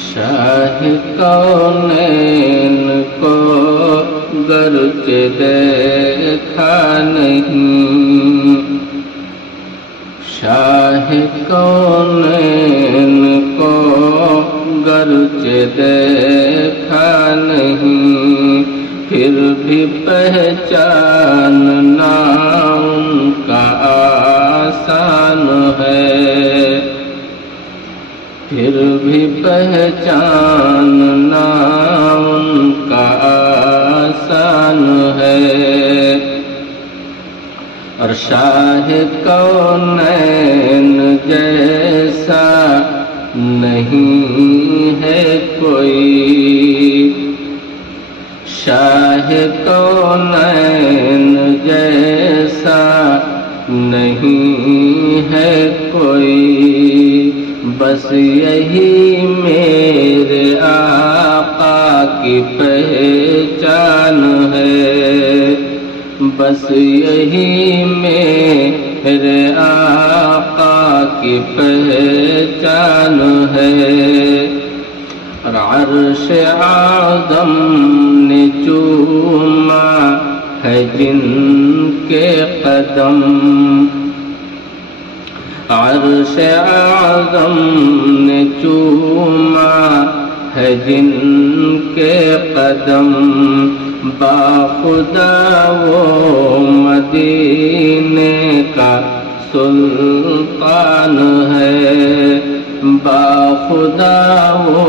شاہ کونین کو گرچہ دیکھا نہیں، شاہ کونین کو گرچہ دیکھا نہیں، پھر بھی پہچاننا ان کا آسان ہے، پھر بھی پہچاننا ان کا آسان ہے۔ اور شاہ کونین جیسا نہیں ہے کوئی، شاہ کونین جیسا نہیں ہے کوئی، بس یہی میرے آقا کی پہچان ہے، بس یہی میرے آقا کی پہچان ہے۔ اور عرش اعظم نے چوما ہے جن کے قدم، عرش اعظم نے چوما ہے جن کے قدم، باخدا وہ مدینے کا سلطان ہے، باخدا وہ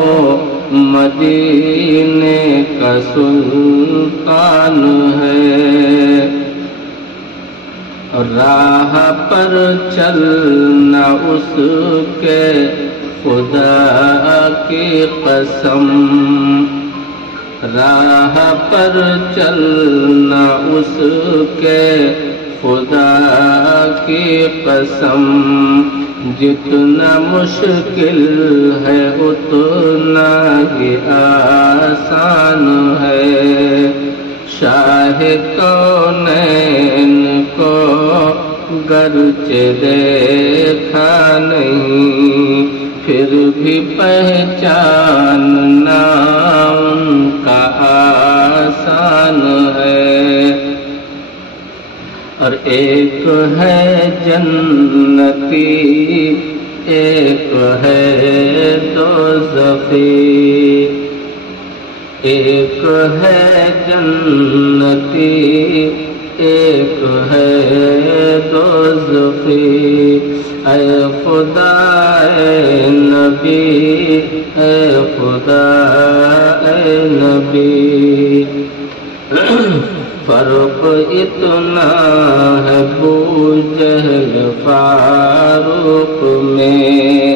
مدینے کا سلطان ہے۔ راہ پر چلنا اس کے خدا کی قسم، راہ پر چلنا اس کے خدا کی قسم، جتنا مشکل ہے اتنا ہی آسان ہے۔ شاہ کونین کو گرچہ دیکھا نہیں، پھر بھی پہچاننا ان کا آسان ہے۔ اور ایک ہے جنتی، ایک ہے دوزخی، ایک ہے جنتی، ایک ہے دوزخی، اے خدا اے نبی، اے خدا اے نبی، فرق اتنا ہے ابو جہل فاروق میں،